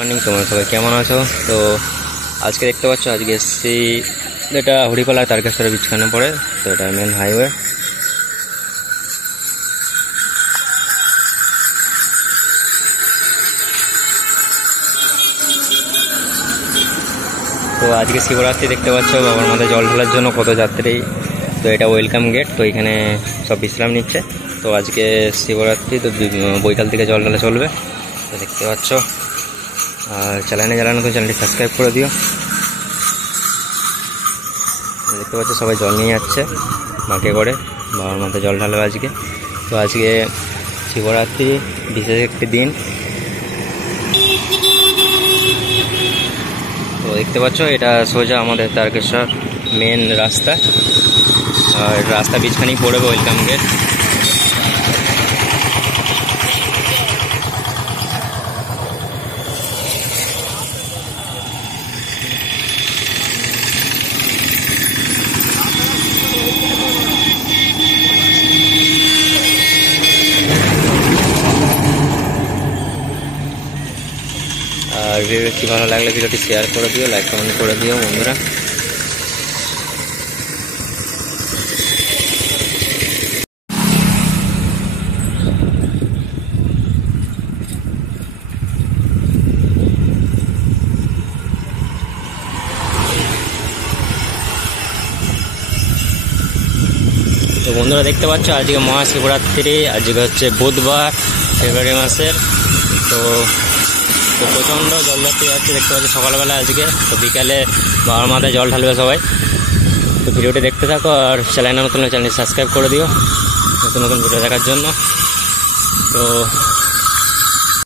মর্নিং, তোমরা সবাই কেমন আছো? তো আজকে দেখতে পাচ্ছ, আজকে এসছি যেটা হরিপালা তারকেশ্বরের বিছখানে পড়ে, তো এটা মেন হাইওয়ে। তো আজকে শিবরাত্রি, দেখতে পাচ্ছ বাবার মাথায় জল ঢালার জন্য কত যাত্রী। তো এটা ওয়েলকাম গেট, তো এখানে সব বিশ্রাম নিচ্ছে। তো আজকে শিবরাত্রি, তো বৈকাল থেকে জল ঢালা চলবে। তো দেখতে পাচ্ছ, আর চ্যানেলে যারা নতুন, চ্যানেলটি সাবস্ক্রাইব করে দিও। দেখতে পাচ্ছ সবাই জল নিয়ে যাচ্ছে বাঁকে করে, বাবার মাথায় জল ঢালবে আজকে। তো আজকে শিবরাত্রি, বিশেষ একটি দিন। তো দেখতে পাচ্ছ এটা সোজা আমাদের তারকেশ্বর মেন রাস্তা, আর রাস্তা বিছখানেই পড়বে ওয়েলকাম গেট। আর ভিডিওটি ভালো লাগলে ভিডিওটি শেয়ার করে দিও, লাইক কমেন্ট করে দিও বন্ধুরা। তো বন্ধুরা দেখতে পাচ্ছ আজকে মহাশিবরাত্রি, আজকে হচ্ছে বুধবার, ফেব্রুয়ারি মাসের। তো প্রচণ্ড জল যাত্রী যাচ্ছে, দেখতে পাচ্ছি সকালবেলা আজকে। তো বিকালে বাবার মাথায় জল ঢালবে সবাই। তো ভিডিওটি দেখতে থাকো, আর চ্যানেলটি সাবস্ক্রাইব করে দিও নতুন নতুন ভিডিও দেখার জন্য। তো